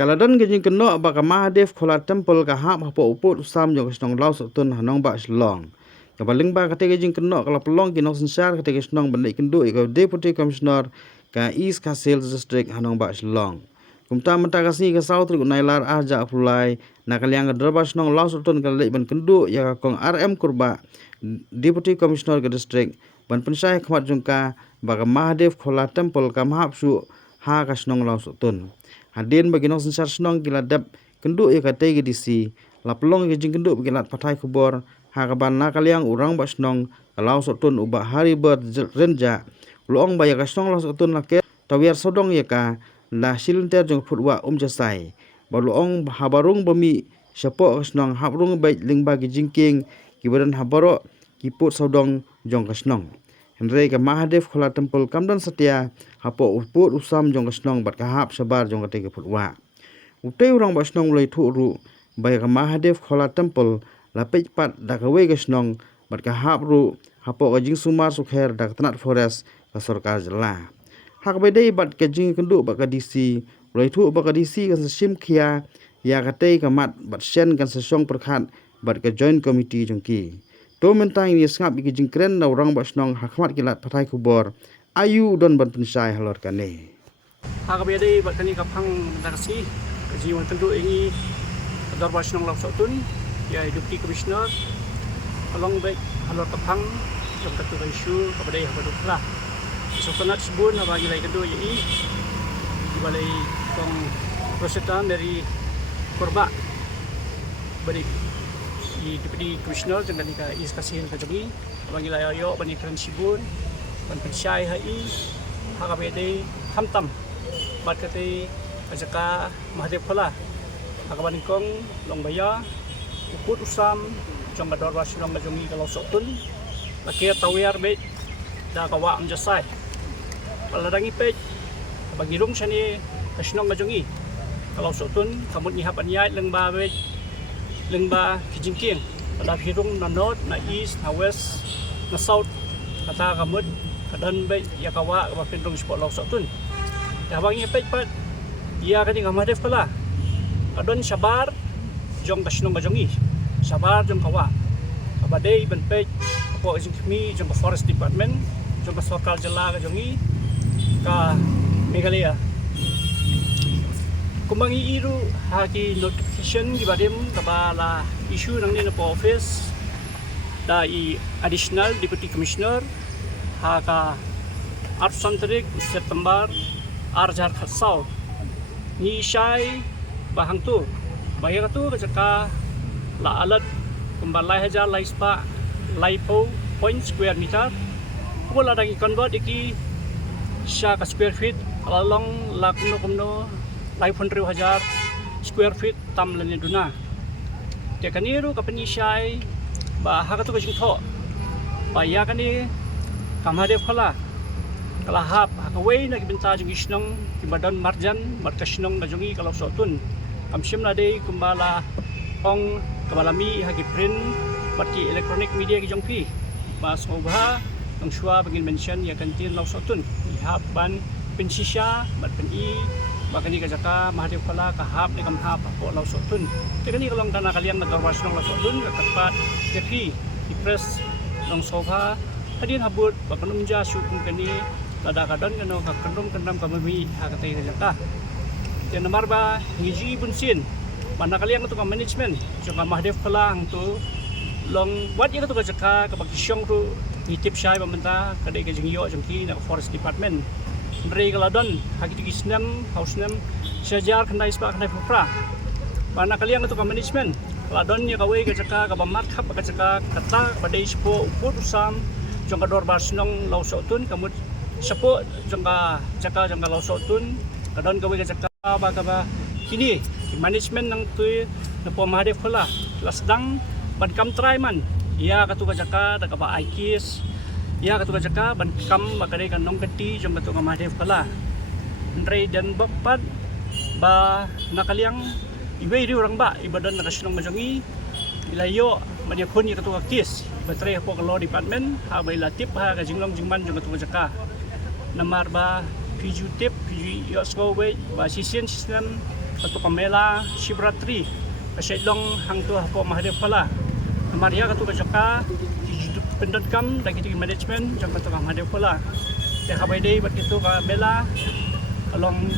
Kaladan gajing keno baka Mahadev khola temple ka hap hapo uput usam jong snong lau sotun hanong ba shlong. Kabaling ba kate gajing keno kala pelong kinong sensar kate snong bandai kendu ika deputy commissioner ka East Kasil district hanong ba shlong. Kumta mata kasni ka South rik nailar aja apulai nakaliang derba snong lau sotun kala ban kendu ya kong RM kurba deputy commissioner ka district ban pensai khmat jongka baka Mahadev khola temple ka mahap su ha ka snong lau sotun. Hadin bagi nong sensar senong gila dap kenduk ya kate gedisi la pelong ke jing kenduk bagi lat patai kubor ha kaban nakaliang urang ba senong kalau sotun ubah hari ber renja luong ba ya ka senong la sotun la ke tawiar sodong ya ka la silinter jong phutwa jasai ba luong habarung bami syapo senong habrung bai ling bagi jingking kibaran habaro kiput sodong jong ka senong. Henry ka Mahadev khola temple kamdan setia hapo uput usam jong ka snong bat kahap sabar jong ka tege phutwa. Utei urang ba snong mulai thuru bai ka Mahadev khola temple lapej pat dakawe ka snong bat kahap ru hapo ka jing sumar sukher dak tanat forest ka sarkar jela. Hak bai dei bat ka jing kendu ba ka DC mulai thu ba ka DC ka sim khia ya ka tei ka mat bat sen kan sesong perkhat bat ka joint committee jong ki. To mentang ini sengap bigi jingkren na orang basnong hakmat kilat patai kubor ayu don ban pensai halor kane. Hakabede bat kani kapang darsi kajiwan tendu ini dar basnong lak sotun ya deputy commissioner along baik halor kapang jom katu isu kabade habadu lah. So kanat sebun bagi lai kedua ini di balai kong prosesan dari korba beri di deputy commissioner dengan di East Kasih ka jogi bagi lai ayo bani kran sibun ban pensai hai hakabede hamtam bat kate ajaka Mahadev khola hakaban kong long baya ukut usam jong bador wasilong jogi kalau sotun lakir tawiar be da kawa jasai paladangi pe bagi rung sani kasnong jogi kalau sotun kamut ni hapan yai lengba be lengba kijingking pada hirung na north na east na west na south kata kamut kadan bay yakawa ka pindong spot law sotun ya bangi pet pat ya kani Mahadev pala kadon sabar jong kasnong jongi sabar jong kawa abade ban pet apo jing kami jong forest department jong ka sarkar jela ka jongi ka Meghalaya kumangi iru haki notification di badem kabala isu nang ni po office da i additional deputy commissioner haka Arsantarik September arjar khatsau ni syai bahang tu bayar tu kajaka la alat kumbalai hajar lai spa laipo point square meter kula dagi convert iki sya ka square feet along la kumno 500,000 square feet tam lani duna te kaniru kapani syai ba hakatu kajing tho ba ya kani Mahadev khola kala hap hakawai na gibenta jing isnong kibadan marjan markasnong na jongi kalau sotun kamsim na dei kumbala ong kabalami hagi print barki electronic media ki jongpi mas ngobha ang shwa bangin mention ya kantin law sotun ihap ban pensisya bat pen bakani kajaka Mahadev khola kahap ni kamhap po law sotun tekani kalong kana kaliang nagarwas nong law sotun kapat defi press nong sofa hadin habut bakanum ja syukum kani kadang-kadang kano kakandom kandam kamami hakatay kajaka yan namar ba ngiji bunsin mana kaliang tu ka management so ka Mahadev khola ang tu long wat ya tu kajaka kapag syong tu ngitip syai pamenta kadai kajing yo jengki na forest department Ndrei kaladon hagi gisnem house nem sejar kendai spa kendai pupra mana kaliang tu ka management kaladon ya kawe kajaka kabamat khap kajaka kata badai spo uput usam jong kador basnong law sotun kamut sapo jong ka jaka jong law sotun kadon kawe kajaka ba kini management nang tu na po Mahadev khola lasdang ban kam try man ya katu kajaka da ka ba aikis ya katu kajaka ban kam makadai kan nong kati jong katu ka Mahadev khola ndrei dan bapat ba nakaliang ibe ri orang ba ibadan nakasnong majongi ilayo manya khoni katu ka kis batre po ka law department ha bai latip ha ka jinglong jingman jong katu kajaka namar ba piju tip piju yosko we ba sisien system katu kamela Shivratri kasedong hang tu hapo Mahadev pala Maria katu kajaka pendot kam dan kita management jang katu Mahadev pala te habai dei bat itu kamela along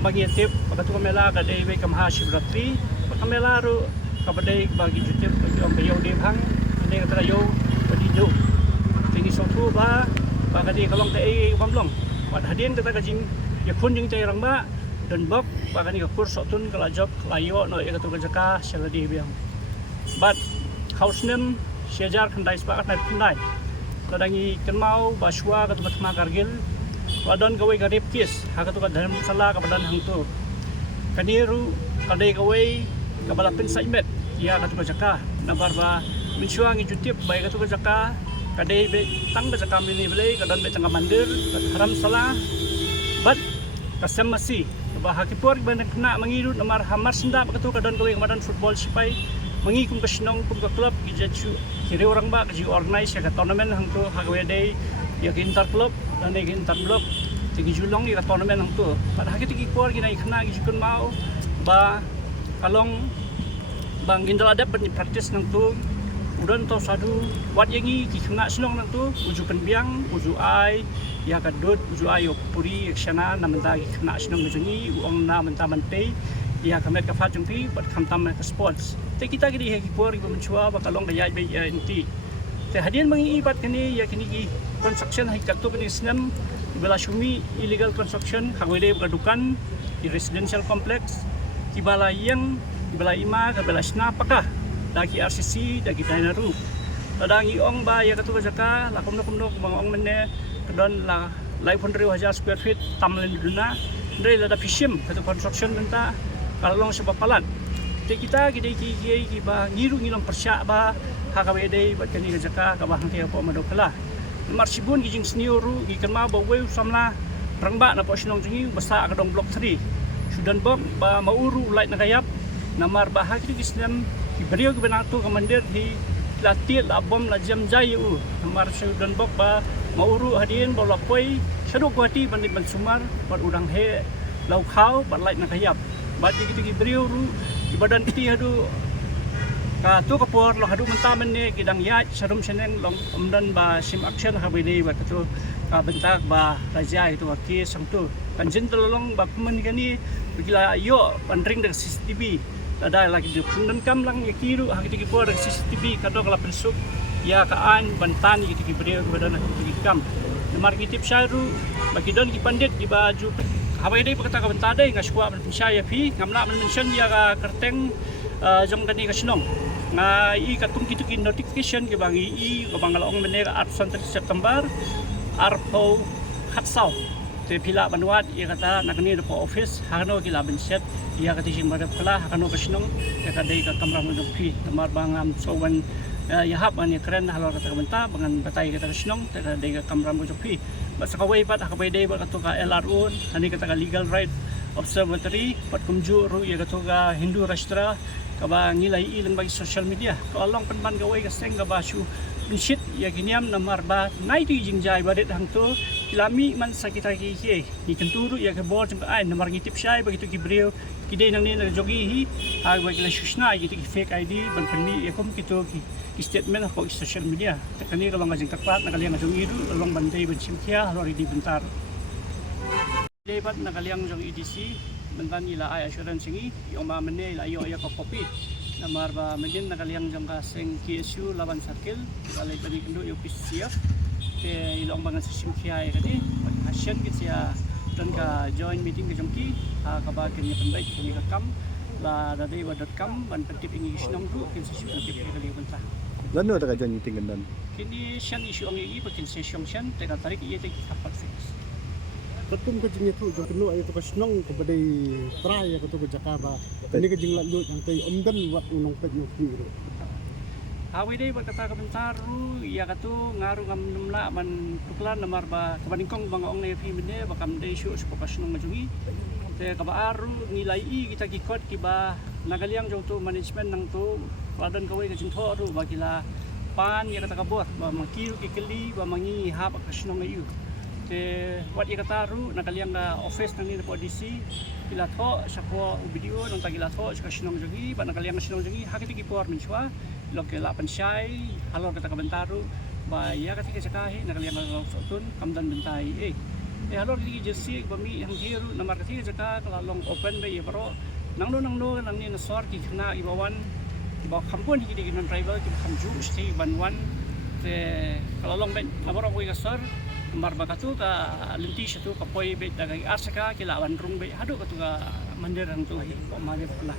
bagi tip katu kamela kadai we kamha Shivratri kamela ru kabadai bagi jutip bagi orang bayau dia hang dia kata yo bagi jo tinggi sotu ba bagi kalong te bamlong pada hadian kata kajing ya pun jing cai rang ba dan bab bagi ka kurs sotun kala job layo no ya kata kajaka sela di biang but house name sejar khandai sepakat nai khandai kadangi kenmau baswa kata matma kargil wadon gawai garip kis ha kata dalam salah kapadan hang tu kaniru kadai gawai kabalapin sa imet ya katu kajaka nabar ba mensuang jutip baik katu kajaka kadai be tang kajaka mini belai kadan be tangga mandir haram salah bat kasem masih ba hakipur ban kena mengiru namar hamar senda katu kadan kawai kamadan football sipai mengikum ke senong kum ke klub kijaju kiri orang ba kiji organize ya ka tournament hang tu hagwe dei ya ke inter club dan ke inter blok tigi julong ya ka tournament hang tu pada hakiti kipur kina ikna kijukun mau ba kalong bang indal ada praktis nang tu udan to sadu wat yangi ki kena senong nang tu uju penbiang uju ai ya kadut uju ayo puri aksana namenta ki kena senong ngungi uang na menta mante ya kamet ka fat jumpi bat khamtam ka sports te kita gidi he ki por ki menchua ba kalong daya be ya inti te hadian mangi ibat kini ya kini ki construction hai katu kini senam bela shumi illegal construction hagwede gadukan di residential complex ki balayang bela ima ke bela sna pakah dagi RCC dagi Dainaru tadangi ong ba ya katu jaka la komno bang ong menne kedon la lai 1000 square feet tamlen duna ndai la da fishim katu construction menta kalong sebab palat te kita gidei ki ba ngiru ngilong persya ba hakawe dei bat kani jaka ka ba hang te ko madokala marsibun gi jing sniuru gi kan ma ba we samla rangba na po sinong jingi basa kadong block 3 sudan bob ba mauru light na kayap namar bahag di Islam iberiyo gubernatu komandir di latil abom la jam jayu namar sudan bok ba mauru hadin bola koi sadu kuati bandit sumar bar udang he lau khau bar light na kayap ba gitu iberiyo ru di badan kiti hadu ka tu kapor lo hadu mentamen ne kidang ya sarum seneng long omdan ba sim action ha bede ba tu ka bentak ba raja itu aki sang tu kanjin tolong ba kumen kani bila yo bandring dengan CCTV ada lagi di pundan kam lang yakiru hakiti ki por CCTV kado kala pensuk ya kaan bantan gitu ki beriau kepada nak ki kam namar kitip syairu bagi don ki pandit di baju habai dei pakata ka bantade ngaswa ban syaya fi ngamla ban mention ya ka kerteng jong kani ka sinong nga i katung kitu ki notification ki bangi i ka bangalong menera 8 September arpo khatsau te pila banwat ia kata nakani depo office hano ki laben set ia kata sing madap kala hano kasinong ya kadai ka kamera mo pi tamar bangam sowan ya hab ani keren halor kata benta bangan batai kata kasinong te kadai ka kamera mo pi basa kawai pat hakabay dei ba katu ka LRO ani kata ka legal right observatory pat kumju ru ia katu ka Hindu Rashtra ka ba ngilai ilang bagi social media ka along panban gawai ka seng ka basu Nishit ya giniam namar ba nai tu jingjai badet hang tu kilami man sakita ki ni kenturu ya ke bor jeng ai namar ngitip syai begitu ki brio kidai nang ni jogi hi ha ba kila shushna gitu ki fake ID ban kani ekom kitu ki statement ko social media takani ka bang jeng takpat nakaliang jong idu along bandai ban simkia halori di bentar lebat nakaliang jong EDC bentan ila ai assurance ngi yung ma mene ila yo ya ko kopi namar ba medin nakaliang jangka seng KSU lawan circle balai bani kendo yo PCF ke ilong bangan sistem kiai kadi pasien kit sia dan ka join meeting ke jongki ha ka ba ken pandai ni ka kam la dadai.com ban petip ingi sinong tu ken sistem petip kali bentah lano ta ka join meeting gandan kini sian isu ang igi pakin session sian te ka tarik iye te kapat fix betul ke jing itu jong kenu ayo to kasnong ke badai try ya to ke jakaba ini ke jing lanjut yang tei omdan wat unong pet yo kiro hawi dei berkata kabentaru ya katu ngaru ngam numla man tuklan namar ba kabaningkong bangong ne fi mene bakam dei shu kasnong majungi te kabaru nilai i kita kikot kiba nagaliang jong tu management nang tu padan kawai ke jingtho ru bagila pan ya kata kabor ba makiru kikeli ba mangi hap kasnong ayu wat ia kata ru nakaliang ka office nang ni po DC ila tho sakwa video nang tagila tho ska sinong jogi ba nakaliang sinong jogi hakiti ki por min chwa lok ke la pansyai halor kata ka bentaru ba ya kati ke sakahi nakaliang ka sotun kamdan bentai halor ki jesi bami yang hiru namar kati jaka kalalong open ba bro nang no nang ni nasor ki kena ibawan ibaw kampun ki di non tribal ki kamju sti banwan kalau long ben namor ko kasar marba katu ka linti satu ka poi be dagai arsaka kila wan rung be hadu katu ka mandir ang tu ko mali pula